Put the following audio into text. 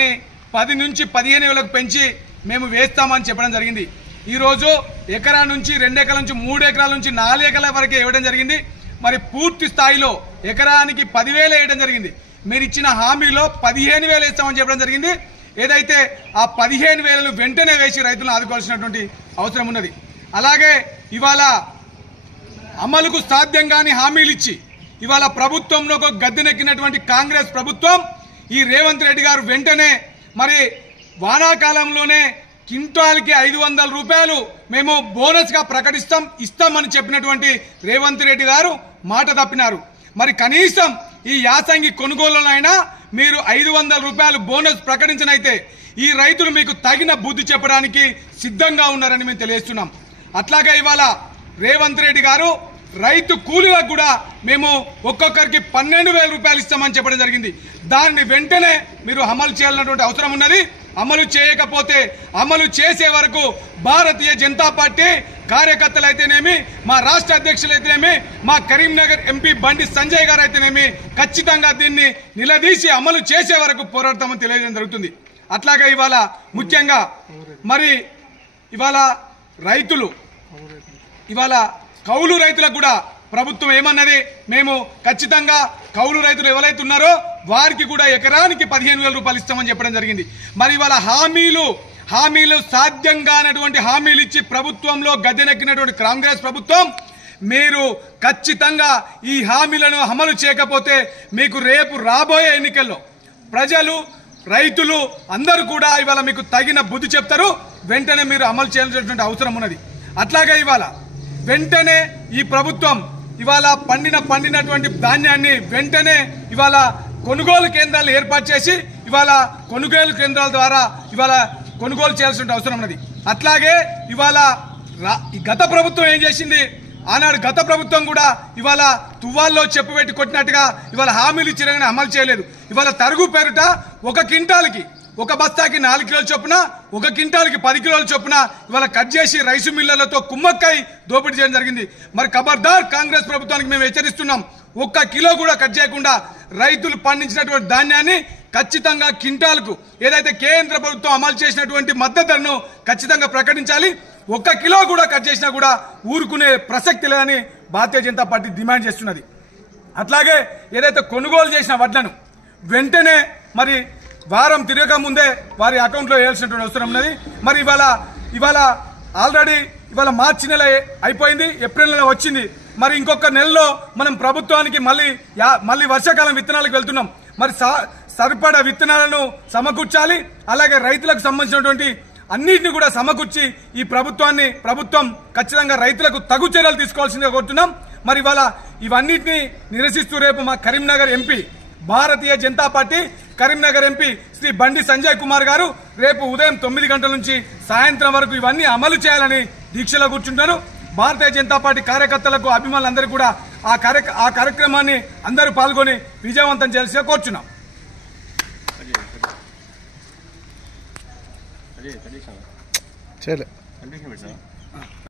10 నుంచి 15 వేలకు పెంచి మేము వేస్తామని చెప్పడం జరిగింది। ఈ రోజు ఎకరా నుంచి 2 ఎకరాల నుంచి 3 ఎకరాల నుంచి 4 ఎకరాల వరకు ఇవ్వడం జరిగింది। మరి పూర్తి స్థాయిలో ఎకరానికి 10,000 వేయడం జరిగింది। మీరు ఇచ్చిన హామీలో 15,000 ఇస్తామని చెప్పడం జరిగింది। ఏదైతే ఆ 15,000 వెంటనే వేసి రైతులను ఆదుకోవాల్సినటువంటి అవసరం ఉన్నది। అలాగే ఇవాళ అమలుకు సాధ్యం కాని హామీలు ఇచ్చి ఇవాళ ప్రభుత్వంలో గద్దెనెక్కినటువంటి కాంగ్రెస్ ప్రభుత్వం ఈ రేవంత్ రెడ్డి గారు వెంటనే మరి వానాకాలంలోనే క్వింటాల్కి 500 రూపాయలు మేము బోనస్ గా ఇస్తామని చెప్పినటువంటి రేవంత్ రెడ్డి గారు మాట తప్పినారు। మరి కనీసం ఈ యాసంగి కొనుగోలులైనా మీరు 500 రూపాయలు బోనస్ ప్రకటించనైతే ఈ రైతులు మీకు తగిన బుద్ధి చెప్పడానికి సిద్ధంగా ఉన్నారని మేము తెలియజేస్తున్నాం। అట్లాగే ఇవాళ రేవంత్ రెడ్డి గారు రైతు కూలీలకు కూడా మేము ఒక్కొక్కరికి 12,000 రూపాయలు ఇస్తామని చెప్పడం జరిగింది। దాన్ని వెంటనే మీరు అమలు చేయాలన్నటువంటి అవసరం ఉన్నది। అమలు చేయకపోతే అమలు చేసే వరకు భారతీయ జనతా పార్టీ కార్యకర్తలు అయితేనేమి, మా రాష్ట్ర అధ్యక్షులు అయితేనేమి, మా కరీంనగర్ ఎంపీ బండి సంజయ్ గారు అయితేనేమి ఖచ్చితంగా దీన్ని నిలదీసి అమలు చేసే వరకు పోరాడతామని తెలియజేయడం జరుగుతుంది। అట్లాగే ఇవాళ ముఖ్యంగా మరి ఇవాళ రైతులు ఇవాళ కౌలు రైతులకు కూడా ప్రభుత్వం ఏమన్నది, మేము ఖచ్చితంగా కౌలు రైతులు ఎవరైతే ఉన్నారో వారికి కూడా ఎకరానికి 15,000 రూపాయలు ఇస్తామని చెప్పడం జరిగింది। మరి ఇవాళ హామీలు సాధ్యం కానటువంటి హామీలు ఇచ్చి ప్రభుత్వంలో గద్దెనెక్కినటువంటి కాంగ్రెస్ ప్రభుత్వం మీరు ఖచ్చితంగా ఈ హామీలను అమలు చేయకపోతే మీకు రేపు రాబోయే ఎన్నికల్లో ప్రజలు రైతులు అందరూ కూడా ఇవాళ మీకు తగిన బుద్ధి చెప్తారు। వెంటనే మీరు అమలు చేయాల్సినటువంటి అవసరం ఉన్నది। అట్లాగే ఇవాళ వెంటనే ఈ ప్రభుత్వం ఇవాళ పండినటువంటి ధాన్యాన్ని వెంటనే ఇవాళ కొనుగోలు కేంద్రాలు ఏర్పాటు చేసి ఇవాళ కొనుగోలు కేంద్రాల ద్వారా ఇవాళ కొనుగోలు చేయాల్సిన అవసరం ఉన్నది। అట్లాగే ఇవాళ గత ప్రభుత్వం ఏం చేసింది, ఆనాడు గత ప్రభుత్వం కూడా ఇవాళ తువ్వాల్లో చెప్పబెట్టి కొట్టినట్టుగా ఇవాళ హామీలు ఇచ్చినా అమలు చేయలేదు। ఇవాళ తరుగు పేరుట ఒక క్వింటాల్కి ఒక బస్తాకి 4 కిలోల చొప్పున, ఒక క్వింటాల్కి 10 కిలోల చొప్పున ఇవాళ కట్ చేసి రైసు మిల్లర్లతో కుమ్మక్కై దోపిడీ చేయడం జరిగింది। మరి ఖబర్దార్ కాంగ్రెస్ ప్రభుత్వానికి మేము హెచ్చరిస్తున్నాం, 1 కిలో కూడా కట్ చేయకుండా రైతులు పండించినటువంటి ధాన్యాన్ని ఖచ్చితంగా క్వింటాల్కు ఏదైతే కేంద్ర ప్రభుత్వం అమలు చేసినటువంటి మద్దతు ధరను ఖచ్చితంగా ప్రకటించాలి। 1 కిలో కూడా కట్ చేసినా కూడా ఊరుకునే ప్రసక్తి లేదని భారతీయ జనతా పార్టీ డిమాండ్ చేస్తున్నది। అట్లాగే ఏదైతే కొనుగోలు చేసిన వడ్లను వెంటనే మరి వారం తిరగక ముందే వారి అకౌంట్లో వేయాల్సినటువంటి అవసరం ఉన్నది। మరి ఇవాళ ఆల్రెడీ ఇవాళ మార్చి నెల అయిపోయింది, ఏప్రిల్ నెల వచ్చింది। మరి ఇంకొక నెలలో మనం ప్రభుత్వానికి మళ్ళీ వర్షాకాలం విత్తనాలకు వెళ్తున్నాం। మరి సరిపడా విత్తనాలను సమకూర్చాలి। అలాగే రైతులకు సంబంధించినటువంటి అన్నింటినీ కూడా సమకూర్చి ఈ ప్రభుత్వం ఖచ్చితంగా రైతులకు తగు చర్యలు తీసుకోవాల్సిందిగా కోరుతున్నాం। మరి ఇవన్నిటిని నిరసిస్తూ రేపు మా Karimnagar MP Bharatiya Janata party Karimnagar MP Shri Bandi Sanjay Kumar గారు రేపు ఉదయం 9 గంటల నుంచి సాయంత్రం వరకు ఇవన్నీ అమలు చేయాలని దీక్షలో కూర్చుంటారు। భారతీయ జనతా పార్టీ కార్యకర్తలకు అభిమానులందరూ కూడా ఆ కార్యక్రమాన్ని అందరూ పాల్గొని విజయవంతం చేయాల్సిగా కోరుచున్నాం।